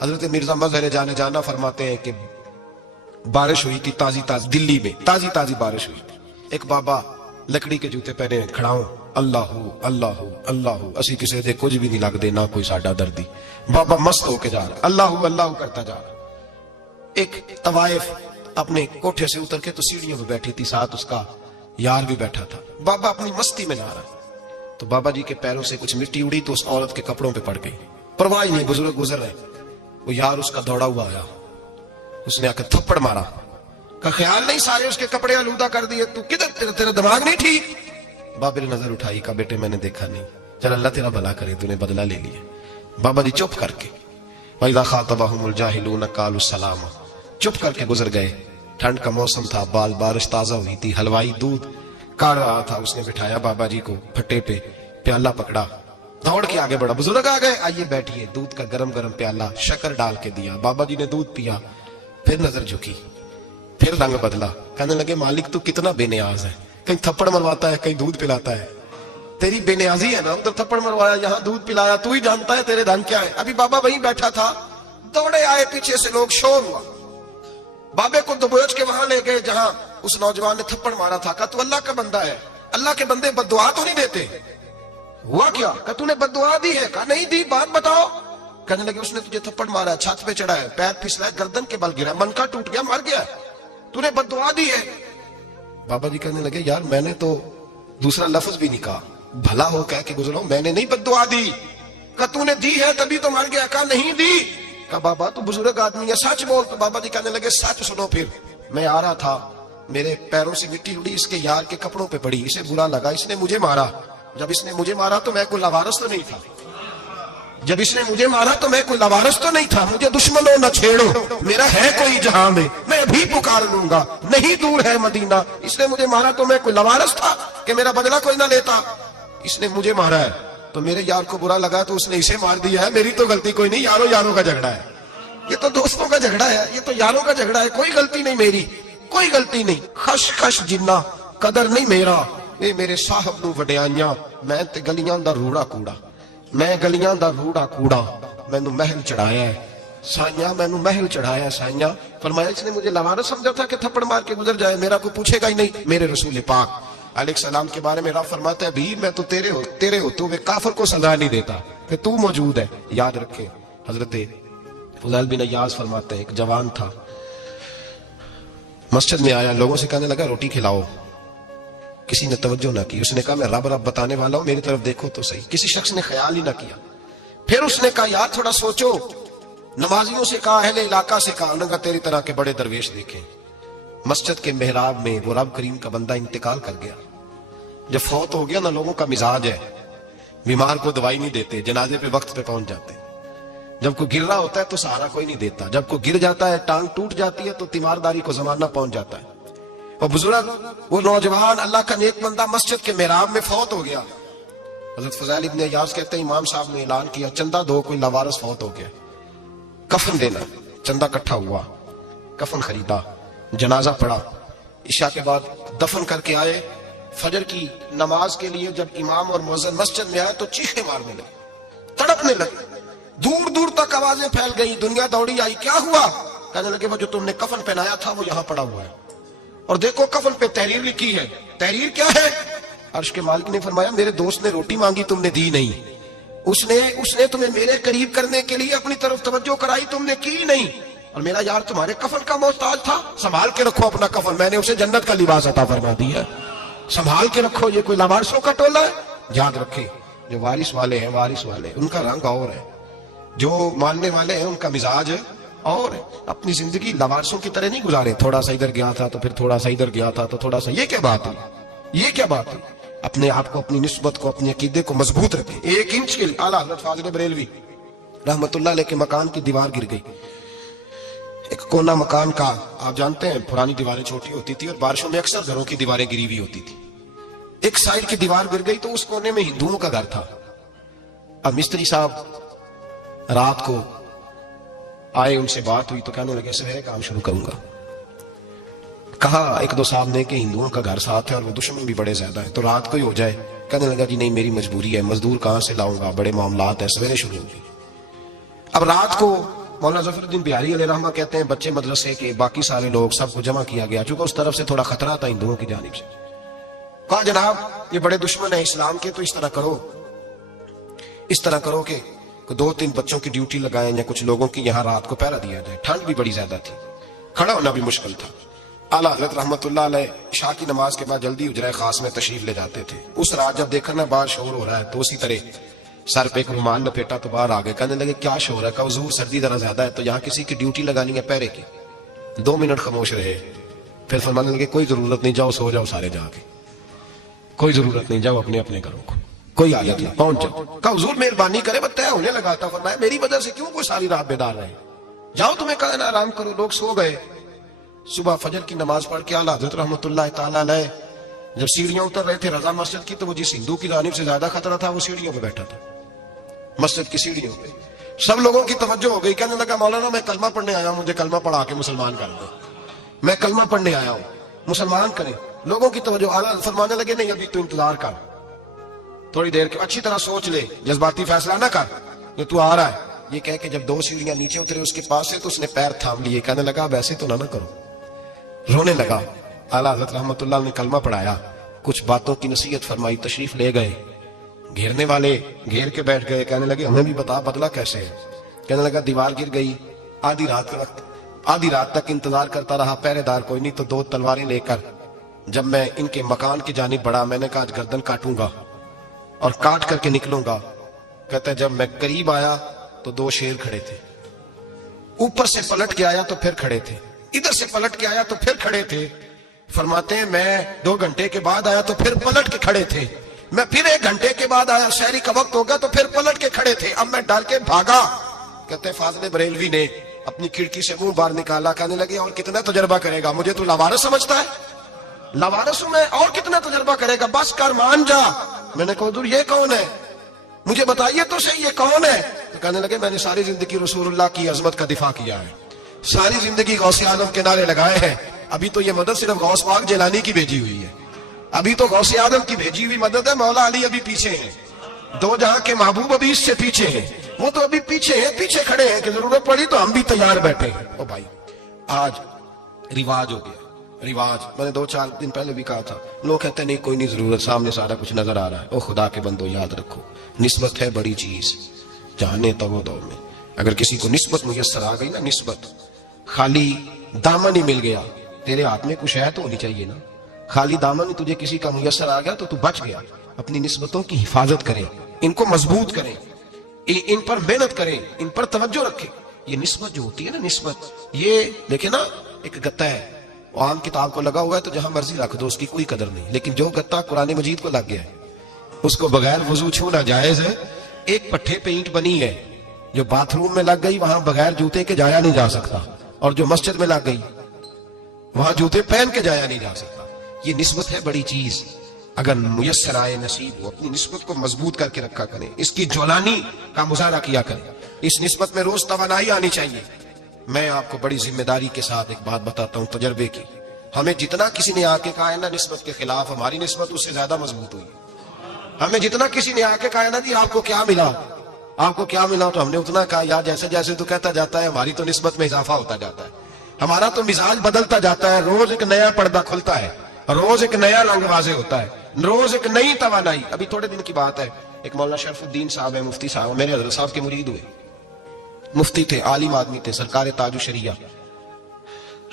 حضرت مرزا مظہر جانے جانا فرماتے ہیں کہ بارش ہوئی تھی تازی تازی، دلی میں تازی تازی بارش ہوئی تھی. ایک بابا لکڑی کے جوتے پہنے کھڑا ہوں، اللہ اللہ اللہ اسی کسی دے کچھ بھی نہیں لگ دے، نہ کوئی ساڈا دردی. بابا مست ہو کے جا رہا، اللہ اللہ کرتا جا رہا. ایک طوائف اپنے کوٹھے سے اتر کے تو سیڑھیوں پہ بیٹھی تھی، ساتھ اس کا یار بھی بیٹھا تھا. بابا اپنی مستی میں جا رہا تو بابا جی کے پیروں سے کچھ مٹی اڑی تو اس عورت کے کپڑوں پہ پڑ گئی. پرواہ نہیں، بزرگ گزر رہے. وہ یار اس کا دوڑا ہوا آیا، اس نے آ کے تھپڑ مارا. کا خیال نہیں سارے اس کے کپڑے آلودہ کر دیے، تو کدھر تیرا دماغ نہیں ٹھیک؟ بابا نے نظر اٹھائی، کہا بیٹے میں نے دیکھا نہیں، چل اللہ تیرا بھلا کرے، تو نے بدلہ لے لیا. بابا جی چپ کر کے وَإِذَا خَاطَبَهُمُ الْجَاهِلُونَ قَالُوا السَّلَامَ، چپ کر کے گزر گئے. ٹھنڈ کا موسم تھا، بارش تازہ ہوئی تھی، حلوائی دودھ کاڑ رہا تھا. اس نے بٹھایا بابا جی کو پھٹے پہ، پیالہ پکڑا، دوڑ کے آگے بڑھا. بزرگ آ گئے، آئیے بیٹھیے. دودھ کا گرم گرم پیالہ شکر ڈال کے دیا. بابا جی نے دودھ پیا، پھر نظر جھکی، پھر رنگ بدلا. کہنے لگے مالک تو کتنا بے نیاز ہے، کہیں تھپڑ مرواتا ہے، کہیں دودھ پلاتا ہے. تیری بے نیازی ہے نا، ادھر تھپڑ مروایا، یہاں دودھ پلایا، تو ہی جانتا ہے تیرے دھن کیا ہے. ابھی بابا وہیں بیٹھا تھا، دوڑے آئے پیچھے سے لوگ، شور ہوا. بابے کو دبوچ کے وہاں لے گئے جہاں اس نوجوان نے تھپڑ مارا تھا. کہا تو اللہ کا بندہ ہے، اللہ کے بندے بد دعا تو نہیں دیتے. ہوا کیا؟ کہا تو نے بد دعا دی ہے؟ کہا نہیں دی، بات بتاؤ. کہنے لگے اس نے تجھے تھپڑ مارا ہے، چھت پہ چڑھا ہے، پیر پھسلا ہے، گردن کے بل گرا، منکا ٹوٹ گیا، مر گیا، تو نے بد دعا دی ہے. بابا جی کہنے لگے یار میں نے تو دوسرا لفظ بھی نہیں کہا، بھلا ہو کہہ کے گزرا ہوں، میں نے نہیں بد دعا دی. کہا تو نے دی ہے تبھی تو مر گیا. کہا نہیں دی. کہا بابا تو بزرگ آدمی ہے، سچ بول. تو بابا جی کہنے لگے سچ سنو. پھر میں آ رہا تھا، میرے پیروں سے مٹی اڑی، اس کے یار کے کپڑوں پہ پڑی، اسے برا لگا، اس نے مجھے مارا. جب اس نے مجھے مارا تو میں کوئی لاوارث تو نہیں تھا، جب اس نے مجھے مارا تو میں کوئی لاوارث تو نہیں تھا. مجھے دشمنوں نہ چھیڑو، میرا ہے کوئی جہاں میں بھی پکار لوں گا، نہیں دور ہے مدینہ. اس نے مجھے مارا تو میں کوئی لاوارث تھا کہ میرا بدلہ کوئی نہ لیتا. اس نے مجھے مارا ہے تو میرے یار کو برا لگا تو اس نے اسے مار دیا ہے، میری تو غلطی کوئی نہیں. یاروں کا جھگڑا ہے، یہ تو دوستوں کا جھگڑا ہے، یہ تو یاروں کا جھگڑا ہے، کوئی غلطی نہیں میری، کوئی غلطی نہیں. خش خش جنہ قدر نہیں میرا، اے میرے صاحب نو وڈیائیاں، میں تے گلیاں دا روڑا کوڑا، میں گلیاں دا روڑا کوڑا، مینوں محل چڑھایا ہے سائیاں، مینوں محل چڑھایا ہے سائیاں. فرمایا اس نے مجھے لاوارث سمجھا تھا کہ تھپڑ مار کے گزر جائے، میرا کوئی پوچھے گا ہی نہیں. میرے رسول پاک علیہ السلام کے بارے میں رب فرماتا ہے بھی میں تو تیرے ہوتے ہوئے کافر کو سزا نہیں دیتا کہ تو موجود ہے. یاد رکھے حضرت فضیل بن ایاز فرماتے ہیں ایک جوان تھا، مسجد میں آیا، لوگوں سے کہنے لگا روٹی کھلاؤ. کسی نے توجہ نہ کی. اس نے کہا میں رب بتانے والا ہوں، میری طرف دیکھو تو صحیح. کسی شخص نے خیال ہی نہ کیا. پھر اس نے کہا یار تھوڑا سوچو. نمازیوں سے کہا، اہل علاقہ سے کہا، انہوں نے کہا تیری طرح کے بڑے درویش دیکھیں. مسجد کے محراب میں وہ رب کریم کا بندہ انتقال کر گیا. جب فوت ہو گیا نا، لوگوں کا مزاج ہے، بیمار کو دوائی نہیں دیتے، جنازے پہ وقت پہ پہنچ جاتے. جب کوئی گر رہا ہوتا ہے تو سہارا کوئی نہیں دیتا، جب کوئی گر جاتا ہے، ٹانگ ٹوٹ جاتی ہے تو تیمارداری کو زمانہ پہنچ جاتا ہے. وہ بزرگ، وہ نوجوان اللہ کا نیک بندہ مسجد کے محراب میں فوت ہو گیا. حضرت فضیل ابن ایاز کہتے ہیں امام صاحب نے اعلان کیا چندہ دو، کوئی لاوارث فوت ہو گیا، کفن دینا. چندہ اکٹھا ہوا، کفن خریدا، جنازہ پڑا. عشاء کے بعد دفن کر کے آئے. فجر کی نماز کے لیے جب امام اور مؤذن مسجد میں آئے تو چیخیں مارنے لگے، تڑپنے لگے. دور دور تک آوازیں پھیل گئی، دنیا دوڑی آئی. کیا ہوا؟ کہنے لگے وہ جو تم نے کفن پہنایا تھا وہ یہاں پڑا ہوا ہے، اور دیکھو کفن پہ تحریر لکھی ہے. تحریر کیا ہے؟ عرش کے مالک نے فرمایا میرے دوست نے روٹی مانگی، تم نے دی نہیں. اس نے تمہیں میرے قریب کرنے کے لیے اپنی طرف توجہ کرائی، تم نے کی نہیں. اور میرا یار تمہارے کفن کا محتاج تھا، سنبھال کے رکھو اپنا کفن، میں نے اسے جنت کا لباس عطا فرما دیا، سنبھال کے رکھو. یہ کوئی لاوارثوں کا ٹولہ ہے؟ یاد رکھے جو وارث والے ہیں، وارث والے ان کا رنگ اور ہے، جو ماننے والے ہیں ان کا مزاج اور ہے. اپنی زندگی لاوارثوں کی طرح نہیں گزارے، تھوڑا سا ادھر گیا تھا تو پھر تھوڑا سا ادھر گیا تھا تو تھوڑا سا. یہ کیا بات ہے؟ یہ کیا بات ہے؟ اپنے آپ کو، اپنی نسبت کو، اپنے عقیدے کو مضبوط رکھیں. 1 انچ کے اعلیٰ حضرت فاضل بریلوی رحمت اللہ علیہ کے مکان کی دیوار گر گئی. ایک کونا مکان کا، آپ جانتے ہیں پرانی دیواریں چھوٹی ہوتی تھی اور بارشوں میں اکثر گھروں کی دیواریں گری ہوئی ہوتی تھی. ایک سائڈ کی دیوار گر گئی تو اس کونے میں ہندوؤں کا گھر تھا. اب مستری صاحب رات کو آئے، ان سے بات ہوئی تو کہنے لگے سویرے کام شروع کروں گا. کہا 1-2 صاحب نے کہ ہندوؤں کا گھر ساتھ ہے اور وہ دشمن بھی بڑے زیادہ ہیں تو رات کو ہی ہو جائے. کہنے لگا جی نہیں میری مجبوری ہے، مزدور کہاں سے لاؤں گا، بڑے معاملات ہیں، سویرے شروع ہوگی. اب رات کو مولانا ظفر الدین بہاری علیہ رحمہ کہتے ہیں بچے مدرسے کے باقی سارے لوگ سب کو جمع کیا گیا، چونکہ اس طرف سے تھوڑا خطرہ تھا ہندوؤں کی جانب سے. کہا جناب یہ بڑے دشمن ہیں اسلام کے، تو اس طرح کرو کہ 2-3 بچوں کی ڈیوٹی لگائیں یا کچھ لوگوں کی یہاں رات کو پہرا دیا جائے. ٹھنڈ بھی بڑی زیادہ تھی، کھڑا ہونا بھی مشکل تھا. اعلیٰ حضرت رحمت اللہ علیہ عشاء کی نماز کے بعد جلدی حجرہ خاص میں تشریف لے جاتے تھے. اس رات جب دیکھا نا باہر شور ہو رہا ہے تو اسی طرح سر پہ ایک رومال لپیٹا تو باہر آ گئے. کہنے لگے کیا شور ہے؟ کہا حضور سردی ذرا زیادہ ہے تو یہاں کسی کی ڈیوٹی لگانی ہے پہرے کی. 2 منٹ خاموش رہے، پھر فرمانے لگے کوئی ضرورت نہیں، جاؤ سو جاؤ سارے جا کے، کوئی ضرورت نہیں، جاؤ اپنے اپنے گھروں کو، کوئی حاجت نہیں، پہنچ جاؤ. کہا حضور مہربانی کرے بتایا ہونے لگا تھا. فرمایا میری وجہ سے کیوں کوئی ساری رات بیدار رہے، جاؤ تمہیں کہا نا آرام کرو. لوگ سو گئے. صبح فجر کی نماز پڑھ کے اعلیٰ حضرت رحمت اللہ تعالیٰ علیہ جب سیڑھیاں اتر رہے تھے رضا مسجد کی، تو وہ جس ہندو کی جانب سے زیادہ خطرہ تھا وہ سیڑھیوں پہ بیٹھا تھا، مسجد کی سیڑھیوں پہ. سب لوگوں کی توجہ ہو گئی. کہنے لگا مولانا میں کلمہ پڑھنے آیا ہوں، مجھے کلمہ پڑھا کے مسلمان کر دو، میں کلمہ پڑھنے آیا ہوں، مسلمان کریں. لوگوں کی توجہ. اعلیٰ فرمانے لگے نہیں ابھی تو انتظار کر، تھوڑی دیر کے اچھی طرح سوچ لے، جذباتی فیصلہ نہ کر، یہ تو آ رہا ہے. یہ کہہ کے جب 2 سیڑھیاں نیچے اترے اس کے پاس سے تو اس نے پیر تھام لیے. کہنے لگا اب ایسے تو نہ کرو، رونے لگا. اعلیٰ حضرت رحمت اللہ نے کلمہ پڑھایا، کچھ باتوں کی نصیحت فرمائی، تشریف لے گئے. گھیرنے والے گھیر کے بیٹھ گئے. کہنے لگے ہمیں بھی بتا بدلہ کیسے ہے. کہنے لگا دیوار گر گئی. آدھی رات تک انتظار کرتا رہا، پہرے دار کوئی نہیں، تو 2 تلواریں لے کر جب میں ان کے مکان کی جانب بڑھا، میں نے کہا آج گردن کاٹوں گا اور کاٹ کر کے نکلوں گا. کہتا ہے جب میں قریب آیا تو 2 شیر کھڑے تھے. اوپر سے پلٹ کے آیا تو پھر کھڑے تھے، ادھر سے پلٹ کے آیا تو پھر کھڑے تھے. فرماتے ہیں میں 2 گھنٹے کے بعد آیا تو پھر پلٹ کے کھڑے تھے. میں پھر 1 گھنٹے کے بعد آیا، شہری کا وقت ہو گیا تو پھر پلٹ کے کھڑے تھے. اب میں ڈر کے بھاگا. کہتے ہیں فاضل بریلوی نے اپنی کھڑکی سے منہ باہر نکالا. کہنے لگے اور کتنا تجربہ کرے گا، مجھے تو لاوارث سمجھتا ہے، لاوارث ہوں میں، اور کتنا تجربہ کرے گا، بس کر مان جا. میں نے کہا حضور یہ کون ہے، مجھے بتائیے تو صحیح یہ کون ہے. تو کہنے لگے میں نے ساری زندگی رسول اللہ کی عظمت کا دفاع کیا ہے، ساری زندگی غوث اعظم کے نعرے لگائے ہیں. ابھی تو یہ مدد صرف غوث پاک جیلانی کی بھیجی ہوئی ہے، ابھی تو غوث اعظم کی بھیجی ہوئی مدد ہے. مولا علی ابھی پیچھے ہیں، 2 جہاں کے محبوب ابھی اس سے پیچھے ہیں، وہ تو ابھی پیچھے ہیں، پیچھے کھڑے ہیں کہ ضرورت پڑی تو ہم بھی تیار بیٹھے ہیں. او بھائی آج رواج ہو گیا، رواج. میں نے 2-4 دن پہلے بھی کہا تھا، لوگ کہتے ہیں نہیں کوئی نہیں ضرورت، سامنے سارا کچھ نظر آ رہا ہے. او خدا کے بندو یاد رکھو نسبت ہے بڑی چیز. جانے تو وہ دور میں اگر کسی کو نسبت میسر آ گئی نا، نسبت، خالی دامن ہی مل گیا، تیرے ہاتھ میں کچھ ہے تو ہونی چاہیے نا. خالی دامن ہی تجھے کسی کا میسر آ گیا تو بچ گیا. اپنی نسبتوں کی حفاظت کریں، ان کو مضبوط کریں، ان پر محنت کریں، ان پر توجہ رکھیں. یہ نسبت جو ہوتی ہے نا، نسبت، یہ دیکھیں نا ایک گتا ہے، عام کتاب کو لگا ہوا ہے تو جہاں مرضی رکھ دو، اس کی کوئی قدر نہیں. لیکن جو گتا قرآن مجید کو لگ گیا ہے اس کو بغیر وضو چھونا جائز ہے. ایک پٹھے پہ اینٹ بنی ہے جو باتھ روم میں لگ گئی، وہاں بغیر جوتے کے جایا نہیں جا سکتا، اور جو مسجد میں لگ گئی وہاں جوتے پہن کے جایا نہیں جا سکتا. یہ نسبت ہے بڑی چیز. اگر میسر آئے نصیب ہو، اپنی نسبت کو مضبوط کر کے رکھا کریں، اس کی جولانی کا مظاہرہ کیا کریں. اس نسبت میں روز توانائی آنی چاہیے. میں آپ کو بڑی ذمہ داری کے ساتھ ایک بات بتاتا ہوں تجربے کی. ہمیں جتنا کسی نے آ کے کہا ہے نا نسبت کے خلاف، ہماری نسبت اس سے زیادہ مضبوط ہوئی. ہمیں جتنا کسی نے آ کے کہا ہے نا جی آپ کو کیا ملا، آپ کو کیا ملا، تو ہم نے اتنا کہا یار جیسے جیسے تو کہتا جاتا ہے ہماری تو نسبت میں اضافہ ہوتا جاتا ہے، ہمارا تو مزاج بدلتا جاتا ہے. روز ایک نیا پردہ کھلتا ہے، روز ایک نیا رنگ واضح ہوتا ہے، روز ایک نئی توانائی. ابھی تھوڑے دن کی بات ہے، ایک مولانا شرف الدین صاحب ہے، مفتی صاحب، میرے حضرت صاحب کے مرید ہوئے، مفتی تھے، عالم آدمی تھے، سرکار تاج الشریعہ،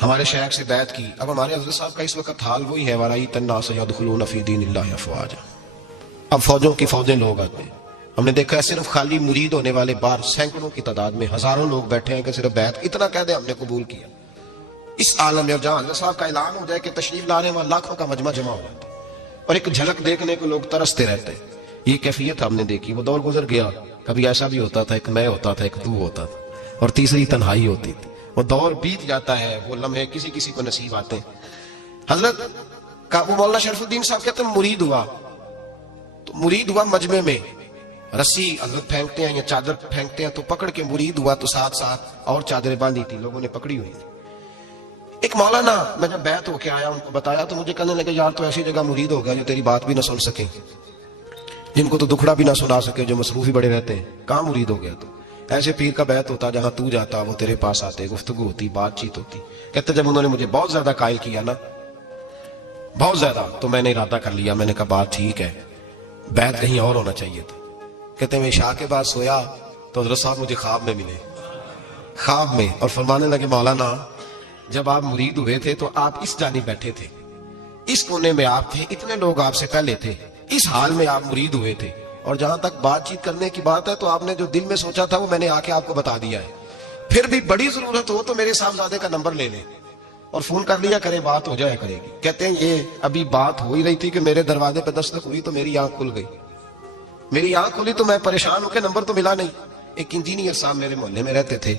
ہمارے شیخ سے بیعت کی. اب ہمارے حضرت صاحب کا اس وقت حال وہی ہے، وَرَأَيْتَ النَّاسَ يَدْخُلُونَ فِي دِينِ اللَّهِ أَفْوَاجًا. اب فوجوں کی فوجیں لوگ آتے ہیں. ہم نے دیکھا ہے صرف خالی مرید ہونے والے بار سینکڑوں کی تعداد میں ہزاروں لوگ بیٹھے ہیں کہ صرف بیعت اتنا کہہ دیں ہم نے قبول کیا. اس عالم میں جہاں حضرت صاحب کا اعلان ہو جائے کہ تشریف لانے والے لاکھوں کا مجمع جمع ہو جاتا ہے اور ایک جھلک دیکھنے کو لوگ ترستے رہتے ہیں. یہ کیفیت ہم نے دیکھی. وہ دور گزر گیا، کبھی ایسا بھی ہوتا تھا ایک میں ہوتا تھا، ایک تو ہوتا تھا، اور تیسری تنہائی ہوتی تھی. وہ دور بیت جاتا ہے، وہ لمحے کسی کسی کو نصیب آتے ہیں. حضرت کا وہ مولانا شرف الدین صاحب کہتے ہیں مرید ہوا، تو مرید ہوا مجمع میں، رسی حضرت پھینکتے ہیں یا چادر پھینکتے ہیں تو پکڑ کے مرید ہوا، تو ساتھ ساتھ اور چادریں باندھی تھی، لوگوں نے پکڑی ہوئی تھی. ایک مولانا میں جب بیعت ہو کے آیا ان کو بتایا تو مجھے کہنے لگے یار تو ایسی جگہ مرید ہو گیا جو تیری بات بھی نہ سن سکے، جن کو تو دکھڑا بھی نہ سنا سکے، جو مصروف ہی بڑے رہتے ہیں، کہاں مرید ہو گیا تو. ایسے پیر کا بیعت ہوتا جہاں تو جاتا وہ تیرے پاس آتے, گفتگو ہوتی, بات چیت ہوتی. کہتے جب انہوں نے مجھے بہت زیادہ قائل کیا نا, بہت زیادہ, تو میں نے ارادہ کر لیا, میں نے کہا بات ٹھیک ہے, بیعت کہیں اور ہونا چاہیے تھا. کہتے میں عشاء کے بعد سویا تو حضرت صاحب مجھے خواب میں ملے, خواب میں, اور فرمانے لگے مولانا جب آپ مرید ہوئے تھے تو آپ اس جانب بیٹھے تھے, اس کونے میں آپ تھے, اتنے لوگ آپ سے پہلے تھے, اس حال میں آپ مرید ہوئے تھے, اور جہاں تک بات چیت کرنے کی بات ہے تو آپ نے جو دل میں سوچا تھا وہ میں نے آ کے آپ کو بتا دیا ہے. پھر بھی بڑی ضرورت ہو تو میرے صاحبزادے کا نمبر لے لیں اور فون کر لیا کرے, بات ہو جائے کرے گی. کہتے ہیں یہ ابھی بات ہو ہی رہی تھی کہ میرے دروازے پہ دستک ہوئی تو میری آنکھ کھل گئی, میری آنکھ کھلی تو میں پریشان ہو کے, نمبر تو ملا نہیں. ایک انجینئر صاحب میرے محلے میں رہتے تھے,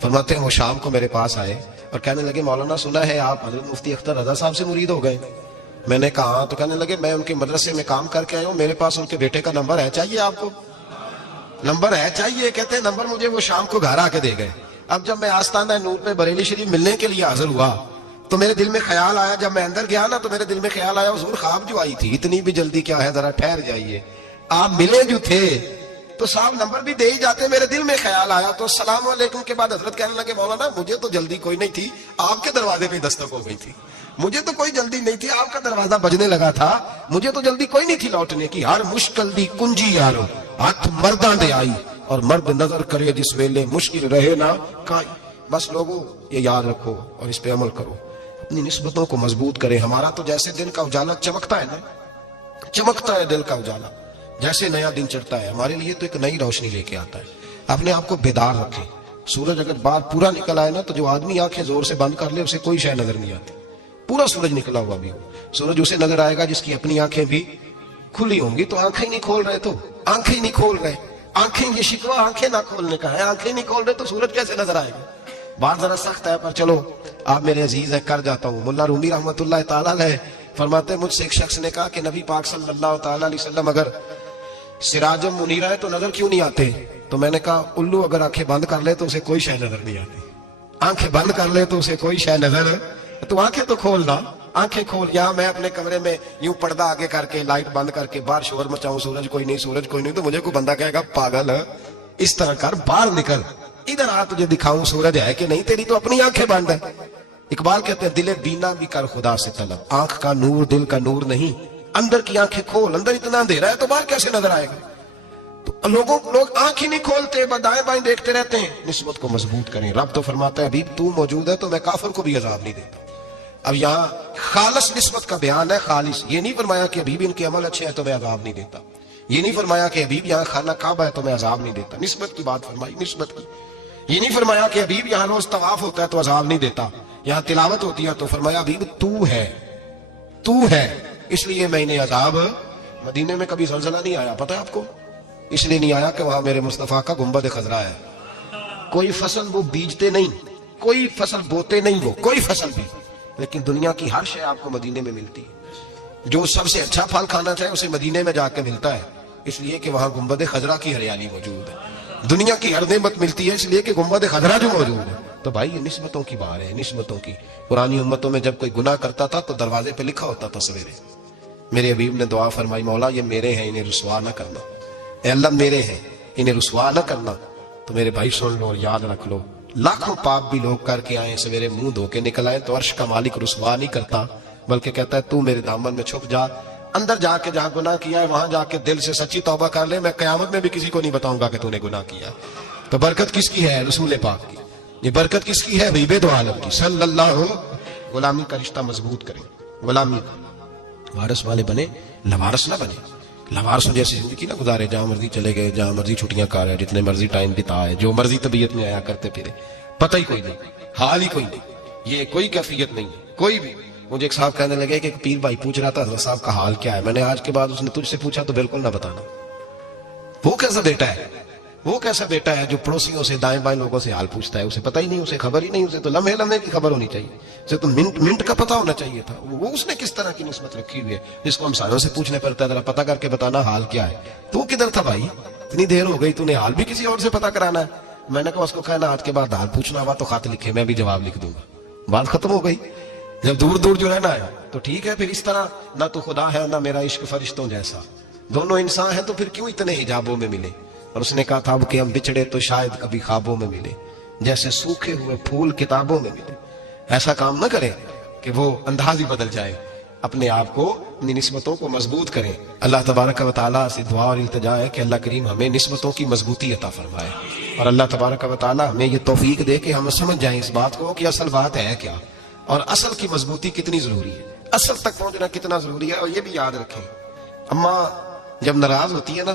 فرماتے ہیں وہ شام کو میرے پاس آئے اور کہنے لگے مولانا سنا ہے آپ حضرت مفتی اختر رضا صاحب سے مرید ہو گئے. میں نے کہا ہاں. تو کہنے لگے میں ان کے مدرسے میں کام کر کے آیا ہوں, میرے پاس ان کے بیٹے کا نمبر ہے, چاہیے آپ کو؟ نمبر ہے چاہیے. کہتے ہیں نمبر مجھے وہ شام کو گھر آ کے دے گئے. اب جب میں آستانہ نور پہ بریلی شریف ملنے کے لیے حاضر ہوا تو میرے دل میں خیال آیا, جب میں اندر گیا نا تو میرے دل میں خیال آیا حضور خواب جو آئی تھی اتنی بھی جلدی کیا ہے, ذرا ٹھہر جائیے, آپ ملے جو تھے تو صاحب نمبر بھی دے ہی جاتے. میرے دل میں خیال آیا تو السلام علیکم کے بعد حضرت کہنے لگے مولانا مجھے تو جلدی کوئی نہیں تھی, آپ کے دروازے پہ دستک ہو گئی تھی, مجھے تو کوئی جلدی نہیں تھی, آپ کا دروازہ بجنے لگا تھا, مجھے تو جلدی کوئی نہیں تھی لوٹنے کی. ہر مشکل دی کنجی یارو ہاتھ مرداں دے آئی, اور مرد نظر کرے جس ویلے مشکل رہے نا کائی. بس لوگوں یہ یاد رکھو اور اس پہ عمل کرو, اپنی نسبتوں کو مضبوط کرے. ہمارا تو جیسے دن کا اجالا چمکتا ہے نا, چمکتا ہے دل کا اجالا, جیسے نیا دن چڑھتا ہے ہمارے لیے تو ایک نئی روشنی لے کے آتا ہے. اپنے آپ کو بیدار رکھیں. سورج اگر باہر پورا نکل آئے نا تو جو آدمی آنکھیں زور سے بند کر لے اسے کوئی شے نظر نہیں آتی. پورا سورج نکلا ہوا بھی ہو, سورج اسے نظر آئے گا جس کی اپنی آنکھیں بھی کھلی ہوں گی. تو آنکھیں ہی نہیں کھول رہے, تو آنکھیں ہی نہیں کھول رہے, آنکھیں, یہ شکوہ آنکھیں نہ کھولنے کا ہے, آنکھیں نہیں کھول رہے تو سورج کیسے نظر آئے گا. بات ذرا سخت ہے پر چلو آپ میرے عزیز ہیں, کر جاتا ہوں. ملا رومی رحمت اللہ تعالیٰ علیہ فرماتے ہیں مجھ سے ایک شخص نے کہا کہ نبی پاک صلی اللہ تعالیٰ علیہ وسلم اگر سراجم منیرہ ہے تو نظر کیوں نہیں آتے؟ تو میں نے کہا الو اگر آنکھیں بند کر لے تو اسے کوئی شے نظر نہیں آتی, آنکھیں بند کر لے تو اسے کوئی شے نظر, تو آنکھیں تو کھولنا, آنکھیں کھول. یہاں میں اپنے کمرے میں یوں پردہ آگے کر کے لائٹ بند کر کے باہر شور مچاؤں, سورج کوئی نہیں, سورج کوئی نہیں, تو مجھے کوئی بندہ کہے گا پاگل ہے, اس طرح کر, باہر نکل, ادھر آ تجھے دکھاؤں سورج ہے کہ نہیں, تیری تو اپنی آنکھیں بند ہے. اقبال کہتے ہیں دل بینا بھی کر خدا سے طلب, آنکھ کا نور دل کا نور نہیں, اندر کی آنکھیں کھول, اندر اتنا اندھیرا ہے تو باہر کیسے نظر آئے گا. تو لوگ آنکھ ہی نہیں کھولتے, دائیں بائیں دیکھتے رہتے ہیں. نسبت کو مضبوط کریں. رب تو فرماتا ہے حبیب تو موجود ہے تو میں کافر کو بھی عذاب نہیں دیتا. اب یہاں خالص نسبت کا بیان ہے, خالص. یہ نہیں فرمایا کہ حبیب ان کے عمل اچھے ہیں تو میں عذاب نہیں دیتا, یہ نہیں فرمایا کہ حبیب یہاں خانہ کعبہ ہے تو میں عذاب نہیں دیتا. نسبت کی بات فرمائی, نسبت کی. یہ نہیں فرمایا کہ حبیب یہاں روز طواف ہوتا ہے تو عذاب نہیں دیتا, یہاں تلاوت ہوتی ہے تو فرمایا حبیب تو ہے, تو ہے, اس لیے میں انہیں عذاب. مدینے میں کبھی زلزلہ نہیں آیا, پتہ ہے آپ کو, اس لیے نہیں آیا کہ وہاں میرے مصطفیٰ کا گنبد خضرا ہے. کوئی فصل وہ بیجتے نہیں, کوئی فصل بوتے نہیں, وہ کوئی فصل بھی, لیکن دنیا کی ہر شے آپ کو مدینے میں ملتی ہے. جو سب سے اچھا پھل کھانا چاہے اسے مدینے میں جا کے ملتا ہے, اس لیے کہ وہاں گنبد خضرا کی ہریالی موجود ہے. دنیا کی ہر نعمت ملتی ہے اس لیے کہ گنبد خضرا جو موجود ہے. تو بھائی یہ نسبتوں کی بات ہے, نسبتوں کی. پرانی امتوں میں جب کوئی گناہ کرتا تھا تو دروازے پہ لکھا ہوتا تھا سویرے. میرے حبیب نے دعا فرمائی مولا یہ میرے ہیں انہیں رسوا نہ کرنا, اے اللہ میرے ہیں انہیں رسوا نہ کرنا. تو میرے بھائی سن لو اور یاد رکھ لو, لاکھوں پاپ بھی لوگ کر کے آئے سویرے منہ دھو کے نکل آئے تو عرش کا مالک رسوا نہیں کرتا, بلکہ کہتا ہے تو میرے دامن میں چھپ جا, اندر جا کے جہاں گناہ کیا ہے وہاں جا کے دل سے سچی توبہ کر لے, میں قیامت میں بھی کسی کو نہیں بتاؤں گا کہ تو نے گناہ کیا. تو برکت کس کی ہے؟ رسول پاک کی. یہ برکت کس کی ہے؟ حبیب دو عالم کی صلی اللہ. غلامی کا رشتہ مضبوط کریں, غلامی وارث والے بنے, لوارث نہ بنے. لوارثوں جیسی زندگی نہ گزارے, جہاں مرضی چلے گئے, جہاں مرضی چھٹیاں کر رہے, جتنے مرضی ٹائم بتائے, جو مرضی طبیعت میں آیا کرتے پھرے, پتہ ہی کوئی نہیں, حال ہی کوئی نہیں. یہ کوئی کیفیت نہیں ہے کوئی بھی. مجھے ایک صاحب کہنے لگے کہ ایک پیر بھائی پوچھ رہا تھا حضرت صاحب کا حال کیا ہے. میں نے آج کے بعد اس نے تجھ سے پوچھا تو بالکل نہ بتانا. وہ کیسا بیٹا ہے, وہ کیسا بیٹا ہے جو پڑوسیوں سے دائیں بائیں لوگوں سے حال پوچھتا ہے, اسے پتہ ہی نہیں, اسے خبر ہی نہیں, اسے تو لمحے لمحے کی خبر ہونی چاہیے, اسے تو منٹ منٹ کا پتہ ہونا چاہیے تھا. وہ اس نے کس طرح کی نسبت رکھی ہوئی ہے جس کو ہم ساروں سے پوچھنے پڑتا ہے ذرا پتہ کر کے بتانا حال کیا ہے. تو کدھر تھا بھائی, اتنی دیر ہو گئی, تو نے حال بھی کسی اور سے پتہ کرانا ہے. میں نے کہا اس کو کہنا آج کے بعد حال پوچھنا ہوا تو خط لکھے, میں بھی جواب لکھ دوں گا, بات ختم ہو گئی. جب دور دور جو رہنا ہے تو ٹھیک ہے, پھر اس طرح نہ تو خدا ہے نہ میرا عشق فرشتوں جیسا, دونوں انسان ہیں تو پھر کیوں اتنے حجابوں میں ملے. اور اس نے کہا تھا اب کہ ہم بچھڑے تو شاید کبھی خوابوں میں ملے، جیسے سوکھے ہوئے پھول کتابوں میں ملے۔ ایسا کام نہ کریں کہ وہ انداز ہی بدل جائے، اپنے آپ کو، اپنی نسبتوں کو مضبوط کریں۔ اللہ تبارک و تعالیٰ سے دعا اور التجا ہے کہ اللہ کریم ہمیں نسبتوں کی مضبوطی عطا فرمائے، اور اللہ تبارک و تعالیٰ ہمیں یہ توفیق دے کہ ہم سمجھ جائیں اس بات کو کہ اصل بات ہے کیا، اور اصل کی مضبوطی کتنی ضروری ہے، اصل تک پہنچنا کتنا ضروری ہے۔ اور یہ بھی یاد رکھیں، اماں جب ناراض ہوتی ہے نا،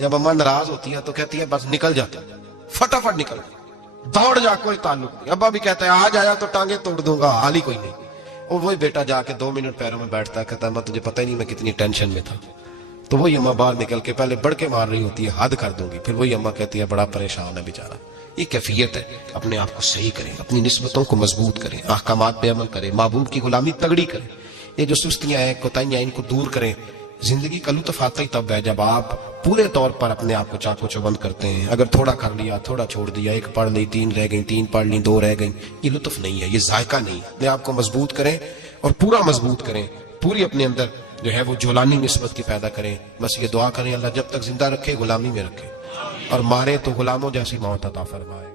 جب اماں ناراض ہوتی ہے تو کہتی ہے بس نکل جاتا، فٹافٹ نکل، دوڑ جا، کوئی تعلق نہیں۔ ابا بھی کہتا ہے آج آیا تو ٹانگیں توڑ دوں گا، حال ہی کوئی نہیں۔ اور وہی بیٹا جا کے 2 منٹ پیروں میں بیٹھتا ہے، کہتا ہے میں تجھے پتہ ہی نہیں میں کتنی ٹینشن میں تھا۔ تو وہی اماں باہر نکل کے پہلے بڑھ کے مار رہی ہوتی ہے، حد کر دوں گی، پھر وہی اماں کہتی ہے بڑا پریشان ہے بیچارہ۔ یہ کیفیت ہے، اپنے آپ کو صحیح کریں، اپنی نسبتوں کو مضبوط کریں، احکامات پہ عمل کریں، محبوب کی غلامی تگڑی کریں، یہ جو سستیاں ہیں، کوتاہیاں ہیں، ان کو دور کریں۔ زندگی کا لطف آتا ہی تب ہے جب آپ پورے طور پر اپنے آپ کو چاقو چوبند کرتے ہیں۔ اگر تھوڑا کر لیا، تھوڑا چھوڑ دیا، 1 پڑھ لی، 3 رہ گئیں، 3 پڑھ لی، 2 رہ گئیں، یہ لطف نہیں ہے، یہ ذائقہ نہیں ہے۔ اپنے آپ کو مضبوط کریں اور پورا مضبوط کریں، پوری اپنے اندر جو ہے وہ جولانی نسبت کی پیدا کریں۔ بس یہ دعا کریں اللہ جب تک زندہ رکھے غلامی میں رکھے، اور مارے تو غلاموں جیسی موت عطا فرمائے۔